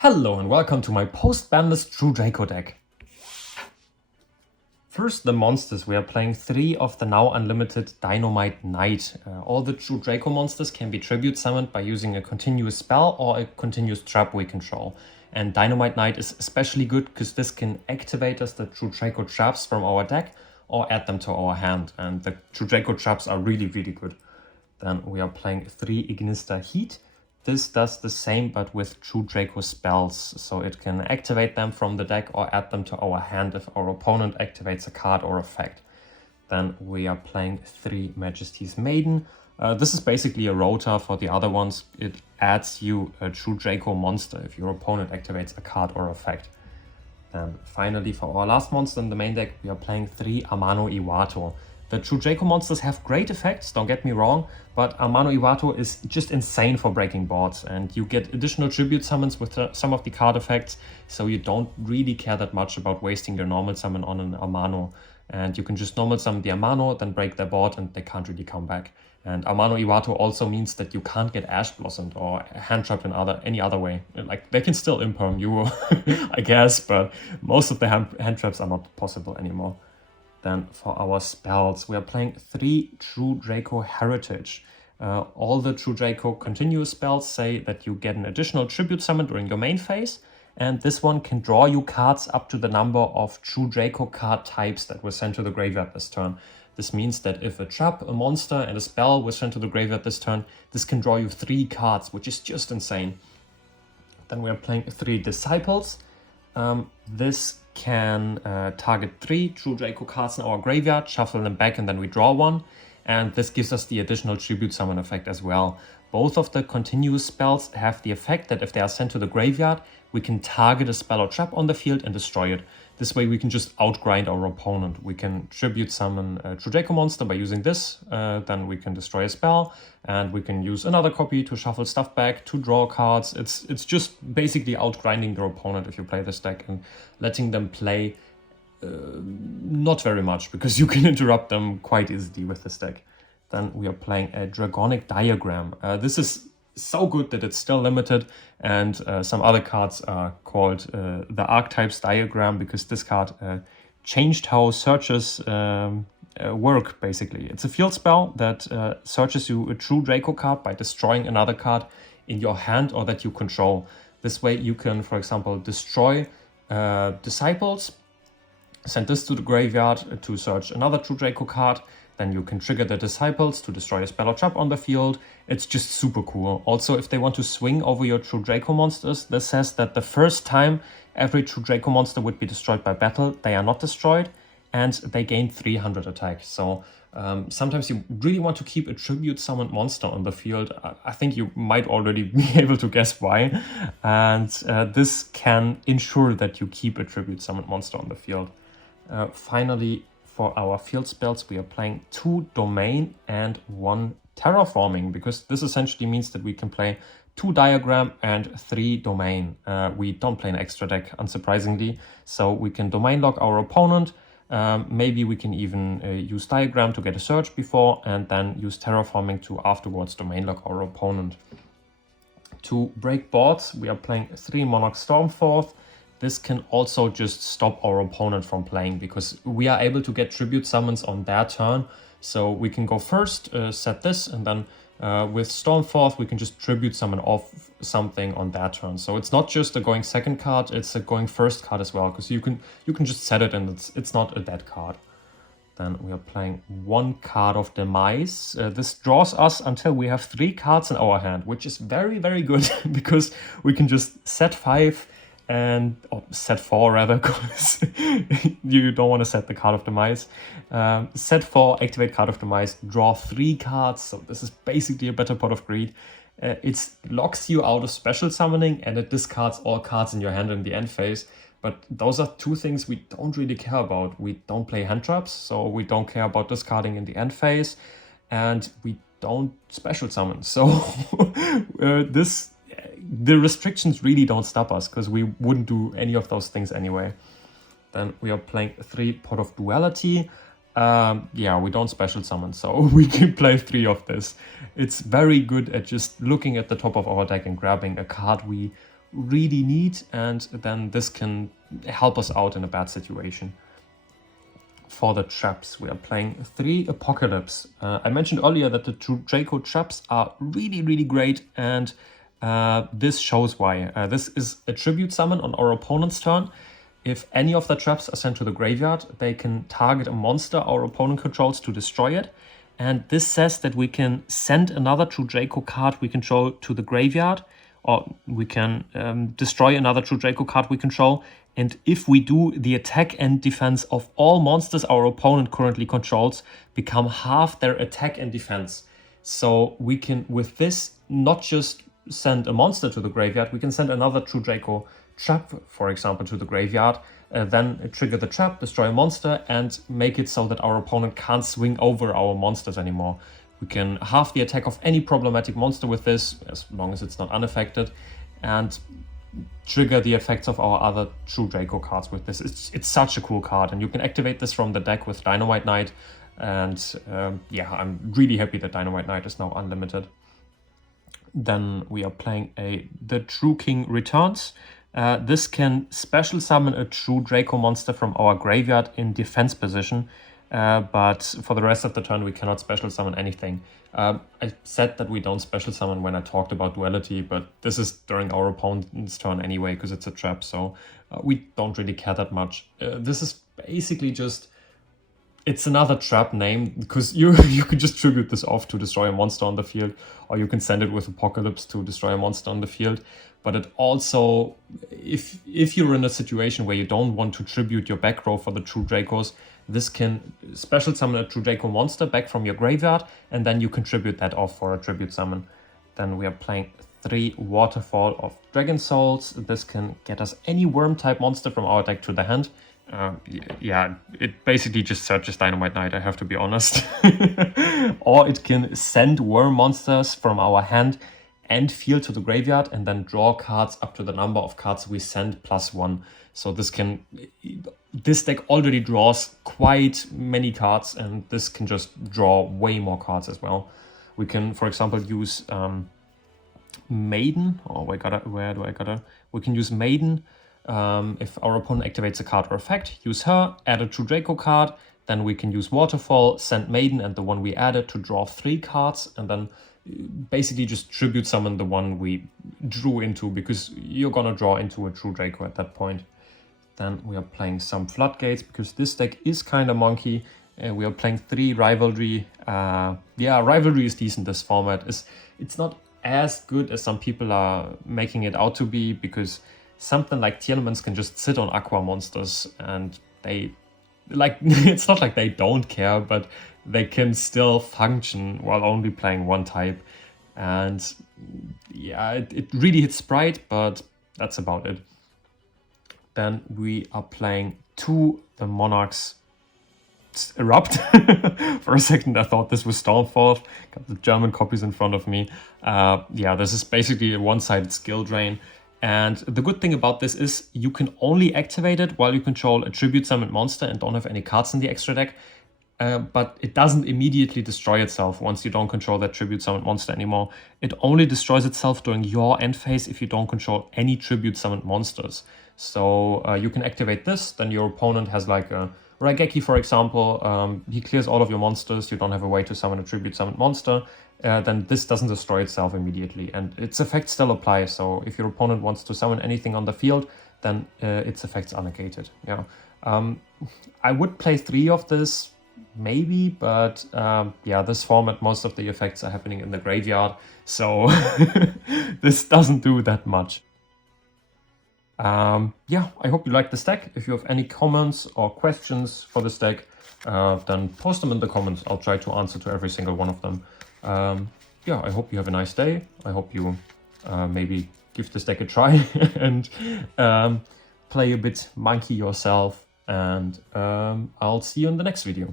Hello and welcome to my post-Banlist True Draco deck. First, the monsters. We are playing 3 of the now unlimited Dinomight Knight. All the True Draco monsters can be tribute summoned by using a continuous spell or a continuous trap we control. And Dinomight Knight is especially good because this can activate us the True Draco traps from our deck or add them to our hand. And the True Draco traps are really good. Then we are playing 3 Ignista Heat. This does the same but with True Draco spells, so it can activate them from the deck or add them to our hand if our opponent activates a card or effect. Then we are playing 3 Majesty's Maiden. This is basically a rota for the other ones. It adds you a True Draco monster if your opponent activates a card or effect. Then finally, for our last monster in the main deck, we are playing 3 Amano Iwato. The True Draco monsters have great effects, don't get me wrong, but Amano Iwato is just insane for breaking boards, and you get additional tribute summons with some of the card effects, so you don't really care that much about wasting your normal summon on an Amano. And you can just normal summon the Amano, then break their board, and they can't really come back. And Amano Iwato also means that you can't get Ash Blossomed or hand trapped in any other way. Like, they can still imperm you, I guess, but most of the hand traps are not possible anymore. Then for our spells, we are playing 3 True Draco Heritage. All the True Draco continuous spells say that you get an additional tribute summon during your main phase, and this one can draw you cards up to the number of True Draco card types that were sent to the graveyard this turn. This means that if a trap, a monster, and a spell was sent to the graveyard this turn, this can draw you 3 cards, which is just insane. Then we are playing 3 Disciples. This can target 3 True Draco cards in our graveyard, shuffle them back, and then we draw 1. And this gives us the additional tribute summon effect as well. Both of the continuous spells have the effect that if they are sent to the graveyard, we can target a spell or trap on the field and destroy it. This way we can just outgrind our opponent. We can tribute summon a True Draco monster by using this, then we can destroy a spell, and we can use another copy to shuffle stuff back, to draw cards. It's just basically outgrinding your opponent if you play this deck and letting them play not very much, because you can interrupt them quite easily with this deck. Then we are playing a Dragonic Diagram. This is so good that it's still limited, and some other cards are called the Archetypes Diagram, because this card changed how searches work, basically. It's a field spell that searches you a True Draco card by destroying another card in your hand or that you control. This way you can, for example, destroy Disciples, send this to the graveyard to search another True Draco card. Then you can trigger the Disciples to destroy a spell or trap on the field. It's just super cool. Also, if they want to swing over your True Draco monsters, this says that the first time every True Draco monster would be destroyed by battle, they are not destroyed, and they gain 300 attack. So sometimes you really want to keep a tribute summoned monster on the field. I think you might already be able to guess why. And this can ensure that you keep a tribute summoned monster on the field. Finally, for our field spells, we are playing 2 Domain and 1 Terraforming, because this essentially means that we can play 2 Diagram and 3 Domain. We don't play an extra deck, unsurprisingly, so we can Domain lock our opponent. Maybe we can even use Diagram to get a search before, and then use Terraforming to afterwards Domain lock our opponent. To break boards, we are playing 3 Monarchs Stormforth. This can also just stop our opponent from playing, because we are able to get tribute summons on their turn. So we can go first, set this, and then with Stormforth we can just tribute summon off something on their turn. So it's not just a going second card, it's a going first card as well, because you can just set it and it's not a dead card. Then we are playing 1 Card of Demise. This draws us until we have 3 cards in our hand, which is very good because we can just set 5 or set 4 rather, because you don't want to set the Card of Demise. Set 4, activate Card of Demise, draw 3 cards. So this is basically a better Pot of Greed. It locks you out of special summoning, and it discards all cards in your hand in the end phase. But those are 2 things we don't really care about. We don't play hand traps, so we don't care about discarding in the end phase, and we don't special summon. So the restrictions really don't stop us, because we wouldn't do any of those things anyway. Then we are playing 3 Pot of Duality. Yeah, we don't special summon, so we can play 3 of this. It's very good at just looking at the top of our deck and grabbing a card we really need, and then this can help us out in a bad situation. For the traps, we are playing 3 Apocalypse. I mentioned earlier that the Draco traps are really great, and this shows why. This is a tribute summon on our opponent's turn. If any of the traps are sent to the graveyard, they can target a monster our opponent controls to destroy it. And this says that we can send another True Draco card we control to the graveyard, or we can destroy another True Draco card we control. And if we do, the attack and defense of all monsters our opponent currently controls become half their attack and defense. So we can, with this, not just send a monster to the graveyard, we can send another True Draco trap, for example, to the graveyard, then trigger the trap, destroy a monster, and make it so that our opponent can't swing over our monsters anymore. We can halve the attack of any problematic monster with this, as long as it's not unaffected, and trigger the effects of our other True Draco cards with this. It's such a cool card, and you can activate this from the deck with Dinomight Knight, and yeah, I'm really happy that Dinomight Knight is now unlimited. Then we are playing the True King Returns. This can special summon a True Draco monster from our graveyard in defense position, but for the rest of the turn we cannot special summon anything. I said that we don't special summon when I talked about duality, but this is during our opponent's turn anyway, because it's a trap, so we don't really care that much. This is basically just, it's another trap name, because you can just tribute this off to destroy a monster on the field, or you can send it with Apocalypse to destroy a monster on the field. But it also, if you're in a situation where you don't want to tribute your back row for the True Dracos, this can special summon a True Draco monster back from your graveyard, and then you contribute that off for a tribute summon. Then we are playing 3 Waterfall of Dragon Souls. This can get us any worm type monster from our deck to the hand. Yeah, it basically just searches Dinomight Knight, I have to be honest. Or it can send worm monsters from our hand and field to the graveyard, and then draw cards up to the number of cards we send +1. So this deck already draws quite many cards, and this can just draw way more cards as well. We can, for example, use Maiden. We can use Maiden. If our opponent activates a card or effect, use her, add a True Draco card, then we can use Waterfall, send Maiden and the one we added to draw 3 cards, and then basically just tribute summon the one we drew into, because you're gonna draw into a True Draco at that point. Then we are playing some Floodgates, because this deck is kind of monkey. We are playing 3 Rivalry. Yeah, Rivalry is decent, this format. It's not as good as some people are making it out to be, because something like Telements can just sit on Aqua monsters, and they, like, it's not like they don't care, but they can still function while only playing one type. And yeah, it really hits Sprite, but that's about it. Then we are playing 2 the Monarchs Erupt. For a second I thought this was Stormforth. Got the German copies in front of me. Yeah, this is basically a one-sided skill drain. And the good thing about this is you can only activate it while you control a tribute summoned monster and don't have any cards in the extra deck. But it doesn't immediately destroy itself once you don't control that tribute summoned monster anymore. It only destroys itself during your end phase if you don't control any tribute summoned monsters. So you can activate this, then your opponent has like a Raigeki, for example. He clears all of your monsters, you don't have a way to summon a tribute summoned monster. Then this doesn't destroy itself immediately, and its effects still apply. So if your opponent wants to summon anything on the field, then its effects are negated. Yeah, I would play 3 of this, maybe, but yeah, this format, most of the effects are happening in the graveyard, so this doesn't do that much. Yeah, I hope you like this deck. If you have any comments or questions for this deck, then post them in the comments. I'll try to answer to every single one of them. Yeah, I hope you have a nice day. I hope you maybe give this deck a try and play a bit monkey yourself. And I'll see you in the next video.